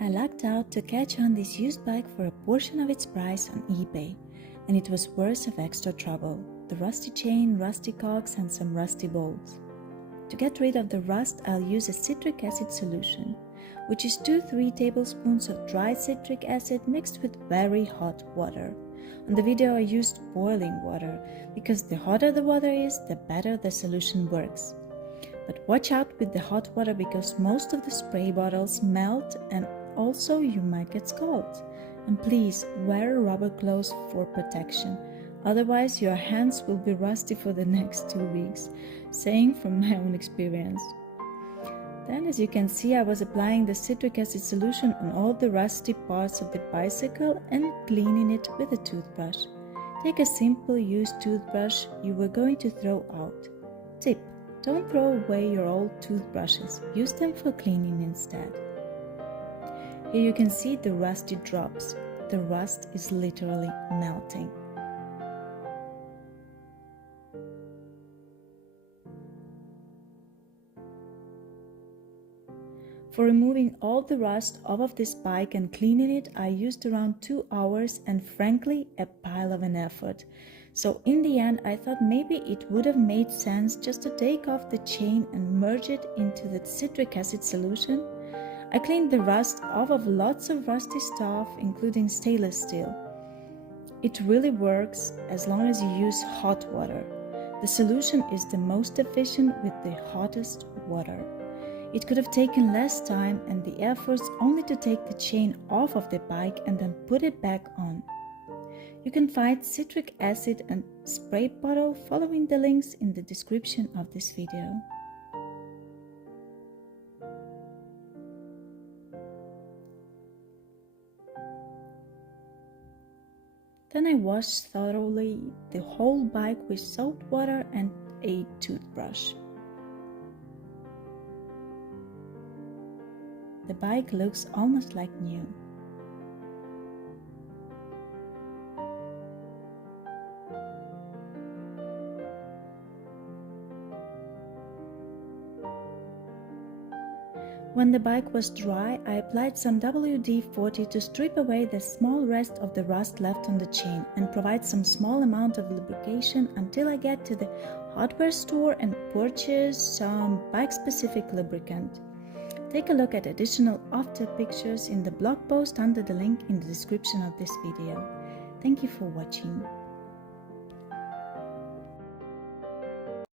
I lucked out to catch on this used bike for a portion of its price on eBay, and it was worth of extra trouble. The rusty chain, rusty cogs and some rusty bolts. To get rid of the rust, I'll use a citric acid solution, which is 2-3 tablespoons of dry citric acid mixed with very hot water. On the video I used boiling water, because the hotter the water is, the better the solution works. But watch out with the hot water because most of the spray bottles melt and also you might get scalded. And please wear rubber gloves for protection, otherwise your hands will be rusty for the next 2 weeks, saying from my own experience. Then, as you can see, I was applying the citric acid solution on all the rusty parts of the bicycle and cleaning it with a toothbrush. Take a simple used toothbrush you were going to throw out. Tip: don't throw away your old toothbrushes, use them for cleaning instead. Here you can see the rusty drops. The rust is literally melting. For removing all the rust off of this bike and cleaning it, I used around 2 hours and frankly a pile of an effort. So in the end I thought maybe it would have made sense just to take off the chain and merge it into the citric acid solution. I cleaned the rust off of lots of rusty stuff, including stainless steel. It really works as long as you use hot water. The solution is the most efficient with the hottest water. It could have taken less time and the efforts only to take the chain off of the bike and then put it back on. You can find citric acid and spray bottle following the links in the description of this video. Then I washed thoroughly the whole bike with salt water and a toothbrush. The bike looks almost like new. When the bike was dry, I applied some WD-40 to strip away the small rest of the rust left on the chain and provide some small amount of lubrication until I get to the hardware store and purchase some bike-specific lubricant. Take a look at additional after pictures in the blog post under the link in the description of this video. Thank you for watching.